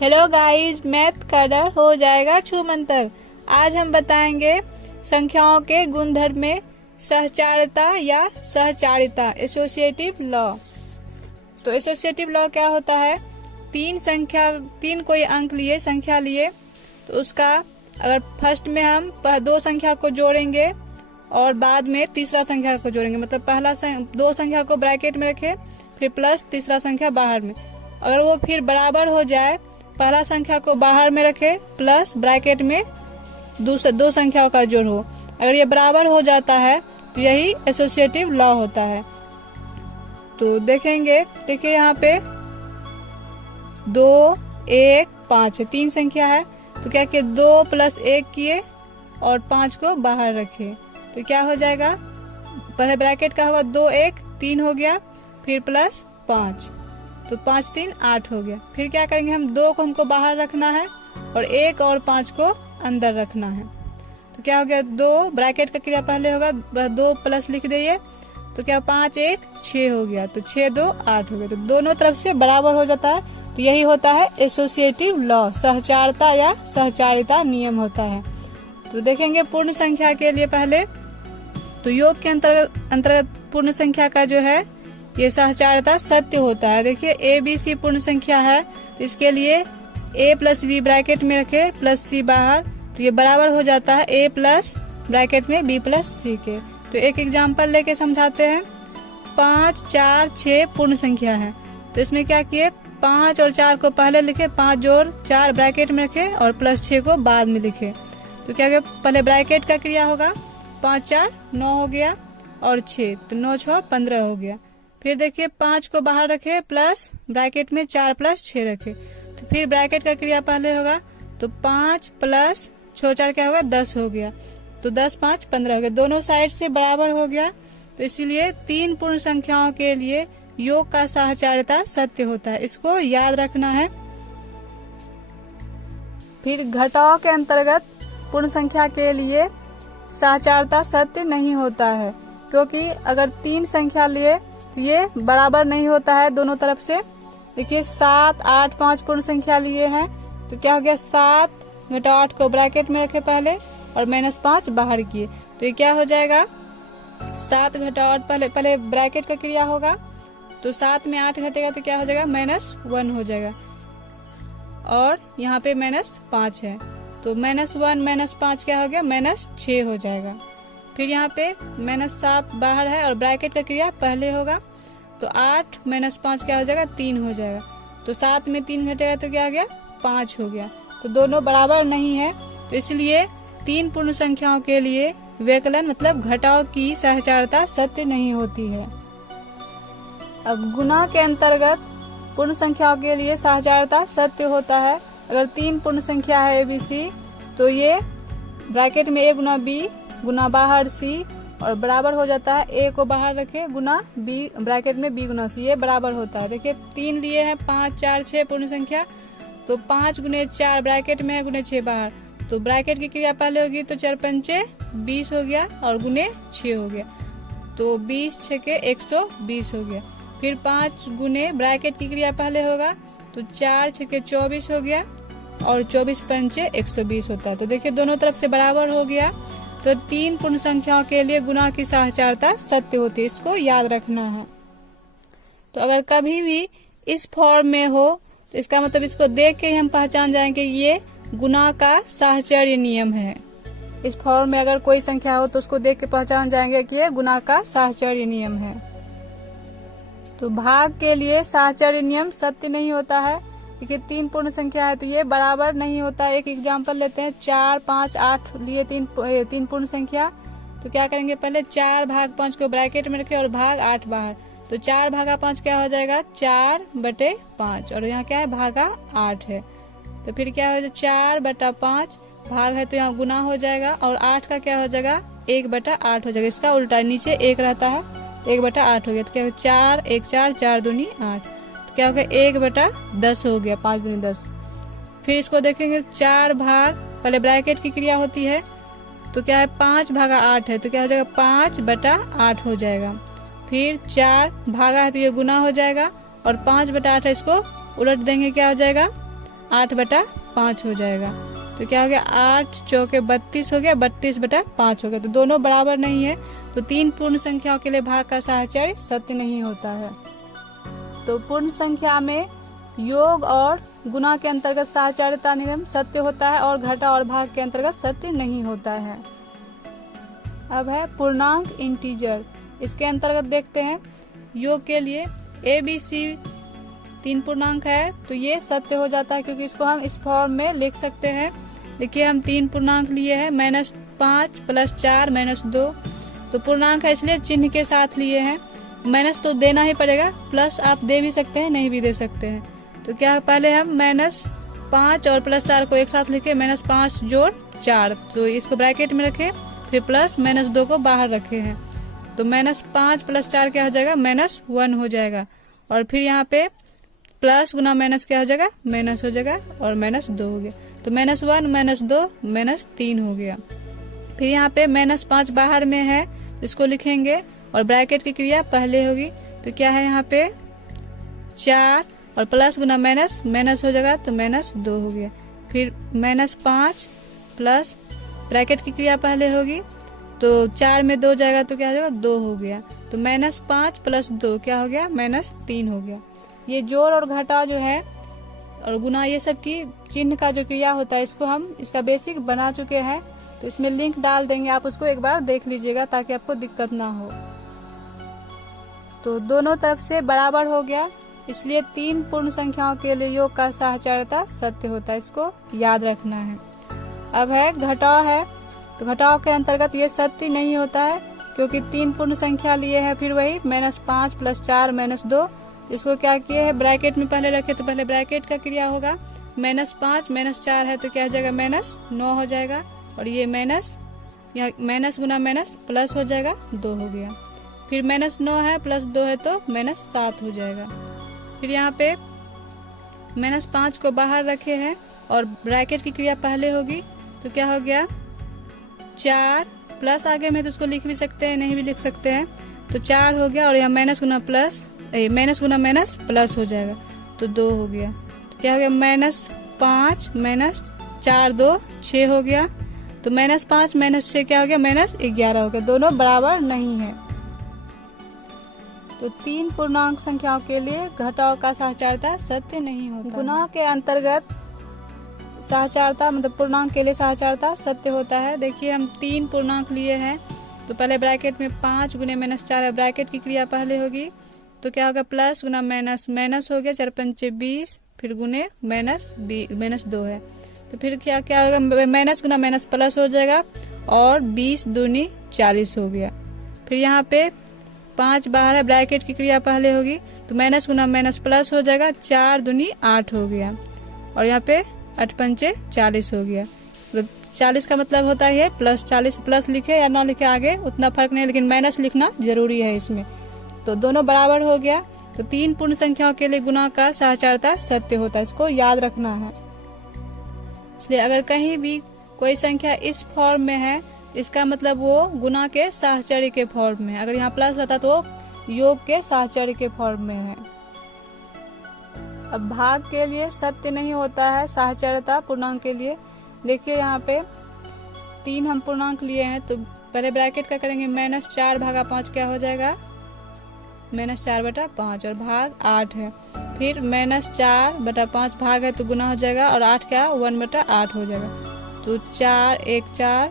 Hello guys, math colour हो जाएगा छूमंतर। आज हम बताएंगे संख्याओं के गुणधर्म में सहचारिता या सहचारिता, एसोसिएटिव लॉ। तो एसोसिएटिव लॉ क्या होता है? तीन कोई अंक लिए, संख्या लिए, तो उसका अगर फर्स्ट में हम दो संख्या को जोड़ेंगे और बाद में तीसरा संख्या को जोड़ेंगे, मतलब पहला दो संख्या को ब्रैकेट में रखे, फिर प्लस तीसरा संख्या बाहर में, अगर वो फिर बराबर हो जाए, पहला संख्या को बाहर में रखे प्लस ब्रैकेट में दो संख्याओं का जोड़ हो, अगर ये बराबर हो जाता है तो यही एसोसिएटिव लॉ होता है। तो देखिए यहाँ पे 2, 1, 5 है, तीन संख्या है, तो क्या किए 2 + 1 किए और 5 को बाहर रखे, तो क्या हो जाएगा? पहले ब्रैकेट का होगा 2, 1, 3 हो गया, फिर प्लस 5, तो 5, 3, 8 हो गया। फिर क्या करेंगे, हम 2 को हमको बाहर रखना है और 1 और 5 को अंदर रखना है, तो क्या हो गया? 2 ब्रैकेट का क्रिया पहले होगा, 2 प्लस लिख दिए, तो क्या 5, 1, 6 हो गया, तो 6, 2, 8 हो गया, तो दोनों तरफ से बराबर हो जाता है। तो यही होता है एसोसिएटिव लॉ, सहचारिता या सहचारिता नियम होता है। तो देखेंगे पूर्ण संख्या के लिए पहले, तो योग के अंतर्गत पूर्ण संख्या का जो है ये सहचारिता सत्य होता है। देखिए ABC पूर्ण संख्या है, तो इसके लिए A + B ब्रैकेट में रखे प्लस C बाहर, तो ये बराबर हो जाता है A प्लस ब्रैकेट में B + C के। तो एक एग्जाम्पल लेके समझाते हैं। 5, 4, 6 पूर्ण संख्या है, तो इसमें क्या किए, 5 और 4 को पहले लिखे, 5 जोड़ 4 ब्रैकेट में रखे और प्लस 6 को बाद में लिखे, तो क्या किया, पहले ब्रैकेट का क्रिया होगा, 5, 4, 9 हो गया और 6, तो 9, 6, 15 हो गया। फिर देखिए 5 को बाहर रखे प्लस ब्रैकेट में 4 + 6 रखे, तो फिर ब्रैकेट का क्रिया पहले होगा, तो 5 + 6, 4 क्या होगा, 10 हो गया, तो 10, 5, 15 हो गया, दोनों साइड से बराबर हो गया। तो इसीलिए तीन पूर्ण संख्याओं के लिए योग का सहचारिता सत्य होता है, इसको याद रखना है। फिर घटाओ के अंतर्गत पूर्ण संख्या के लिए सहचारिता सत्य नहीं होता है, क्योंकि अगर तीन संख्या लिए तो ये बराबर नहीं होता है दोनों तरफ से। देखिए 7, 8, 5 पूर्ण संख्या लिए हैं, तो क्या हो गया, 7 - 8 को ब्रैकेट में रखे पहले और -5 बाहर किए, तो ये क्या हो जाएगा, 7 - 8 पहले ब्रैकेट का क्रिया होगा, तो 7 में 8 घटेगा तो क्या हो जाएगा, -1 हो जाएगा, और यहाँ पे -5 है, तो -1 - 5 क्या हो गया, -6 हो जाएगा। फिर यहाँ पे -7 बाहर है और ब्रैकेट का क्रिया पहले होगा, तो 8 - 5 क्या हो जाएगा, 3 हो जाएगा, तो 7 में 3 घटेगा तो क्या हो गया, 5 हो गया, तो दोनों बराबर नहीं है। तो इसलिए तीन पूर्ण संख्याओं के लिए व्यकलन मतलब घटाव की सहचारिता सत्य नहीं होती है। अब गुणा के अंतर्गत पूर्ण संख्याओं के लिए सहचारिता सत्य होता है। अगर तीन पूर्ण संख्या है ABC, तो ये ब्रैकेट में A × B गुना बाहर C और बराबर हो जाता है A को बाहर रखे गुना B ब्रैकेट में B × C, ये बराबर होता है। देखिए 3 लिए हैं, 5, 4, 6 पूर्ण संख्या, तो 5 × 4 ब्रैकेट में है गुने 6 बाहर, तो ब्रैकेट की क्रिया पहले होगी, तो 4 × 5 = 20 हो गया और गुने 6 हो गया, तो 20 × 6 = 120 हो गया। फिर 5 गुने ब्रैकेट की क्रिया पहले होगा, तो 4 × 6 = 24 हो गया और 24 × 5 = 120 होता है। तो देखिए दोनों तरफ से बराबर हो गया। तो तीन पूर्ण संख्याओं के लिए गुणा की सहचारिता सत्य होती है, इसको याद रखना है। तो अगर कभी भी इस फॉर्म में हो, तो इसका मतलब इसको देख के हम पहचान जाएंगे ये गुणा का साहचर्य नियम है। इस फॉर्म में अगर कोई संख्या हो तो उसको देख के पहचान जाएंगे कि ये गुणा का साहचर्य नियम है। तो भाग के लिए साहचर्य नियम सत्य नहीं होता है, देखिए तीन पूर्ण संख्या है तो ये बराबर नहीं होता है। एक एग्जांपल लेते हैं, 4, 5, 8 लिए तीन पूर्ण संख्या, तो क्या करेंगे, पहले 4/5 को ब्रैकेट में रखे और भाग 8 बाहर, तो 4/5 क्या हो जाएगा, 4/5, और यहाँ क्या है, भागा 8 है, तो फिर क्या हो जाएगा, 4/5 भाग है तो यहाँ गुना हो जाएगा, और 8 का क्या हो जाएगा, 1/8 हो जाएगा, इसका उल्टा नीचे 1 रहता है, 1/8 हो गया, तो क्या होगा, 4, 1, 4, 4 दूनी 8, तो क्या होगा, 1/10 हो गया, 5 दूनी 10। फिर इसको देखेंगे 4 भाग, पहले ब्रैकेट की क्रिया होती है, तो क्या है, 5/8 है, तो क्या हो जाएगा, 5/8 हो जाएगा। फिर 4 भागा है तो ये गुना हो जाएगा, और 5/8 है, इसको उलट देंगे क्या हो जाएगा, 8/5 हो जाएगा। तो क्या हो गया, 8 चौके 32 हो गया, 32/5 हो गया। तो दोनों बराबर नहीं है, तो 3 पूर्ण संख्याओं के लिए भाग का साहचर्य सत्य नहीं होता है। तो पूर्ण संख्या में योग और गुणा के अंतर्गत साहचर्यता नियम सत्य होता है और घटा और भाग के अंतर्गत सत्य नहीं होता है। अब है पूर्णांक इंटीजर। इसके अंतर्गत देखते हैं, योग के लिए ABC 3 पूर्णांक है तो ये सत्य हो जाता है, क्योंकि इसको हम इस फॉर्म में लिख सकते हैं। देखिए हम 3 पूर्णांक लिए हैं, -5 + 4 -2। तो पूर्णांक है इसलिए चिन्ह के साथ लिए हैं। माइनस तो देना ही पड़ेगा, प्लस आप दे भी सकते हैं, नहीं भी दे सकते हैं। तो क्या पहले हम -5 और +4 को एक साथ लिखे, -5 + 4, तो इसको ब्रैकेट में रखे, फिर प्लस -2 को बाहर रखे हैं। तो -5 + 4 क्या हो जाएगा, -1 हो जाएगा। और फिर यहाँ पे प्लस गुना माइनस क्या हो जाएगा, माइनस हो जाएगा, और -2 हो गया। तो -1 -2 -3 हो गया। फिर यहाँ पे -5 बाहर में है, इसको लिखेंगे और ब्रैकेट की क्रिया पहले होगी। तो क्या है यहाँ पे 4 और प्लस गुना माइनस, माइनस हो जाएगा तो -2 हो गया। फिर -5 प्लस ब्रैकेट की क्रिया पहले होगी, तो 4 में 2 जाएगा तो क्या हो जाएगा, 2 हो गया। तो -5 + 2 क्या हो गया, -3 हो गया। ये जोड़ और घटा जो है और गुना, ये सब की चिन्ह का जो क्रिया होता है, इसको हम इसका बेसिक बना चुके हैं, तो इसमें लिंक डाल देंगे, आप उसको एक बार देख लीजिएगा ताकि आपको दिक्कत ना हो। तो दोनों तरफ से बराबर हो गया, इसलिए 3 पूर्ण संख्याओं के लिए योग का साहचर्यता सत्य होता है, इसको याद रखना है। अब है घटाव है, तो घटाव के अंतर्गत ये सत्य नहीं होता है, क्योंकि 3 पूर्ण संख्या लिए हैं, फिर वही -5 + 4 -2, इसको क्या किए हैं, ब्रैकेट में पहले रखे, तो पहले ब्रैकेट का क्रिया होगा, -5 -4 है तो क्या हो जाएगा, -9 हो जाएगा, और ये माइनस, यहाँ माइनस गुना माइनस प्लस हो जाएगा, 2 हो गया। फिर -9 है + 2 है तो -7 हो जाएगा। फिर यहाँ पे -5 को बाहर रखे हैं और ब्रैकेट की क्रिया पहले होगी, तो क्या हो गया, 4 प्लस आगे में तो उसको लिख भी सकते हैं, नहीं भी लिख सकते हैं, तो 4 हो गया, और यहाँ माइनस गुना माइनस प्लस हो जाएगा, तो 2 हो गया। तो क्या हो गया, -5 -4 2 6 हो गया। तो -5 -6 क्या हो गया, -11 हो गया। दोनों बराबर नहीं है। तो 3 पूर्णांक संख्याओं के लिए घटाव का साहचर्यता सत्य नहीं होता। गुणा के अंतर्गत साहचर्यता मतलब पूर्णांक के लिए साहचर्यता सत्य होता है। देखिए हम 3 पूर्णांक लिए हैं, तो पहले ब्रैकेट में 5 गुने -4 है, ब्रैकेट की क्रिया पहले होगी, तो क्या होगा, प्लस गुना माइनस, माइनस हो गया, 4 पंचे 20, फिर गुने -2 है, तो फिर क्या क्या होगा, माइनस गुना माइनस प्लस हो जाएगा, और 20 दूनी 40 हो गया। फिर यहाँ पे 5 बाहर है, ब्रैकेट की क्रिया पहले होगी, तो माइनस गुना माइनस प्लस हो जाएगा, 4 दूनी 8 हो गया, और यहाँ पे 8 पंचे 40 हो गया। तो 40 का मतलब होता है +40, प्लस लिखे या ना लिखे आगे उतना फर्क नहीं, लेकिन माइनस लिखना जरूरी है इसमें। तो दोनों बराबर हो गया। तो 3 पूर्ण संख्याओं के लिए गुणा का साहचर्यता सत्य होता है, इसको याद रखना है। इसलिए अगर कहीं भी कोई संख्या इस फॉर्म में है, इसका मतलब वो गुणा के साहचर्य के फॉर्म में है। अगर यहाँ प्लस होता तो योग के साहचर्य के फॉर्म में है। अब भाग के लिए सत्य नहीं होता है साहचर्यता पूर्णांक के लिए। देखिए यहाँ पे 3 हम पूर्णांक लिए हैं, तो पहले ब्रैकेट का करेंगे, -4 भागा 5 क्या हो जाएगा, -4/5, और भाग 8 है। फिर -4/5 भाग है तो गुना हो जाएगा, और 8 क्या 1/8 हो जाएगा। तो 4 1 4,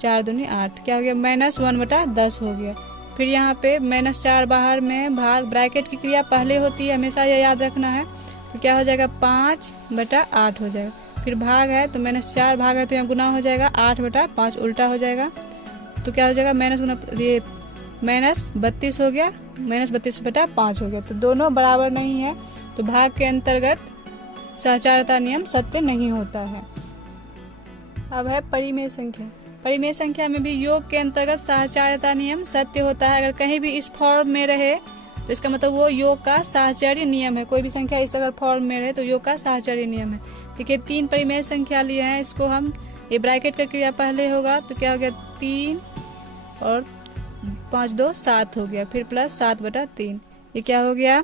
4 दूनी 8, क्या हो गया, -1/10 हो गया। फिर यहाँ पे -4 बाहर में, भाग ब्रैकेट की क्रिया पहले होती है, हमेशा ये याद रखना है। तो क्या हो जाएगा, 5/8 हो जाएगा। फिर भाग है तो -4 भाग है तो यहाँ गुना हो जाएगा, 8/5 उल्टा हो जाएगा, तो क्या हो जाएगा, -32 हो गया, -32/5 हो गया। तो दोनों बराबर नहीं है, तो भाग के अंतर्गत साहचर्यता नियम सत्य नहीं होता है। अब है परिमेय संख्या। परिमेय संख्या में भी योग के अंतर्गत साहचर्यता नियम सत्य होता है। अगर कहीं भी इस फॉर्म में रहे तो इसका मतलब वो योग का साहचर्य नियम है। कोई भी संख्या इस अगर फॉर्म में रहे तो योग का साहचर्य नियम है। देखिए 3 परिमेय संख्या लिए हैं, इसको हम ये ब्रैकेट का क्रिया पहले होगा, तो क्या हो गया, 3 और 5 2 7 हो गया, फिर प्लस 7/3, ये क्या हो गया,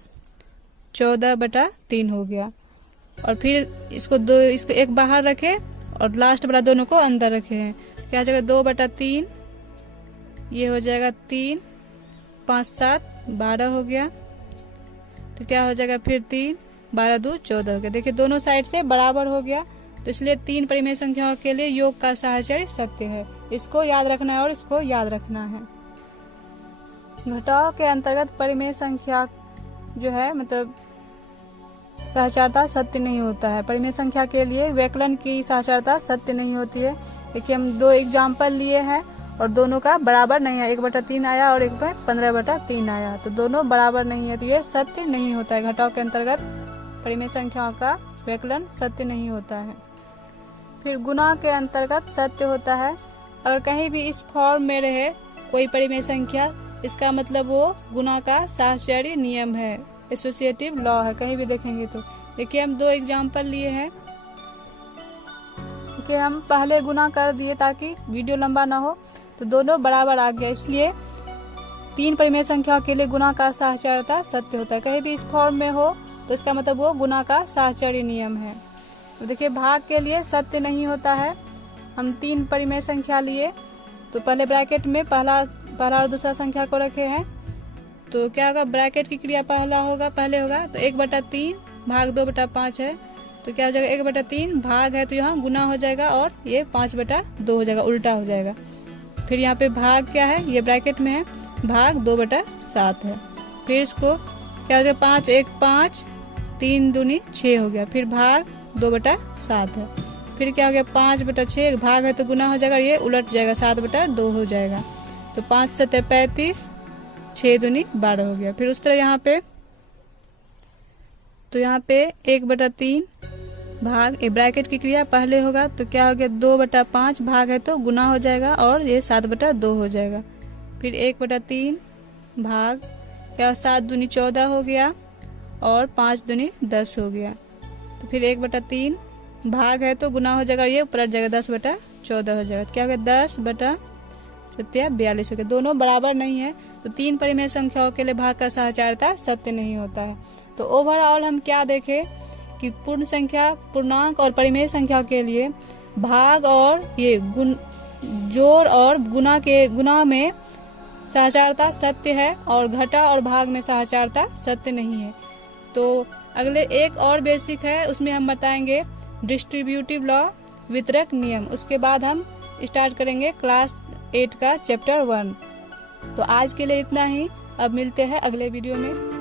14/3 हो गया। और फिर इसको एक बाहर रखे और लास्ट वाला दोनों को अंदर रखे हैं। क्या हो जाएगा 2/3, ये हो जाएगा 3, 5 7 12 हो गया। तो क्या हो जाएगा फिर 3, 12 2 14 हो गया। देखिए दोनों साइड से बराबर हो गया। तो इसलिए 3 परिमेय संख्याओं के लिए योग का साहचर्य सत्य है। इसको याद रखना है और इसको याद रखना है। घटाव के अंतर्गत परिमेय संख्या जो है मतलब साहचर्यता सत्य नहीं होता है। परिमेय संख्या के लिए व्यकलन की साहचर्यता सत्य नहीं होती है। देखिए हम 2 एग्जाम्पल लिए हैं और दोनों का बराबर नहीं है। 1/3 आया और एक में 15/3 आया, तो दोनों बराबर नहीं है, तो ये सत्य नहीं होता है। घटाव के अंतर्गत परिमेय संख्याओं का व्यकलन सत्य नहीं होता है। फिर गुणा के अंतर्गत सत्य होता है। अगर कहीं भी इस फॉर्म में रहे कोई परिमेय संख्या, इसका मतलब वो गुणा का साहचर्य नियम है, एसोसिएटिव लॉ है। कहीं भी देखेंगे तो देखिए हम 2 एग्जाम्पल लिए हैं कि हम पहले गुना कर दिए ताकि वीडियो लंबा ना हो, तो दोनों बराबर आ गया। इसलिए 3 परिमेय संख्याओं के लिए गुणा का साहचर्यता सत्य होता है। कहीं भी इस फॉर्म में हो तो इसका मतलब वो गुणा का साहचर्य नियम है। तो देखिए भाग के लिए सत्य नहीं होता है। हम 3 परिमेय संख्या लिए तो पहले ब्रैकेट में पहला और दूसरा संख्या को रखे हैं, तो क्या होगा ब्रैकेट की क्रिया पहले होगा तो 1/3 भाग 2/5 है, तो क्या हो जाएगा 1/3 भाग है तो यहाँ गुना हो जाएगा और ये 5/2 हो जाएगा, उल्टा हो जाएगा। फिर यहाँ पे भाग क्या है, ये ब्रैकेट में है, भाग 2/7 है। फिर इसको क्या हो जाएगा 5 1 5 3 दूनी 6 हो गया। फिर भाग 2/7 है। फिर क्या हो गया 5/6 भाग है तो गुना हो जाएगा, ये उलट जाएगा 7/2 हो जाएगा। तो 5 7 35 6 दूनी 12 हो गया। फिर उस तरह यहाँ पे 1/3 भाग ये ब्रैकेट की क्रिया पहले होगा तो क्या हो गया 2/5 भाग है तो गुना हो जाएगा और ये 7/2 हो जाएगा। फिर 1/3 भाग क्या 7 दूनी 14 हो गया और 5 दूनी 10 हो गया। तो फिर 1/3 भाग है तो गुना हो जाएगा, ये पलट जाएगा 10/14 हो जाएगा। क्या हो गया 10/42 हो गया। दोनों बराबर नहीं है तो 3 परिमेय संख्याओं के लिए भाग का साहचर्यता सत्य नहीं होता है। तो ओवरऑल हम क्या देखें कि पूर्ण संख्या, पूर्णांक और परिमेय संख्या के लिए भाग और ये जोड़ और गुना में साहचर्यता सत्य है और घटा और भाग में साहचर्यता सत्य नहीं है। तो अगले एक और बेसिक है, उसमें हम बताएंगे डिस्ट्रीब्यूटिव लॉ, वितरक नियम। उसके बाद हम स्टार्ट करेंगे क्लास 8 का चैप्टर 1। तो आज के लिए इतना ही, अब मिलते हैं अगले वीडियो में।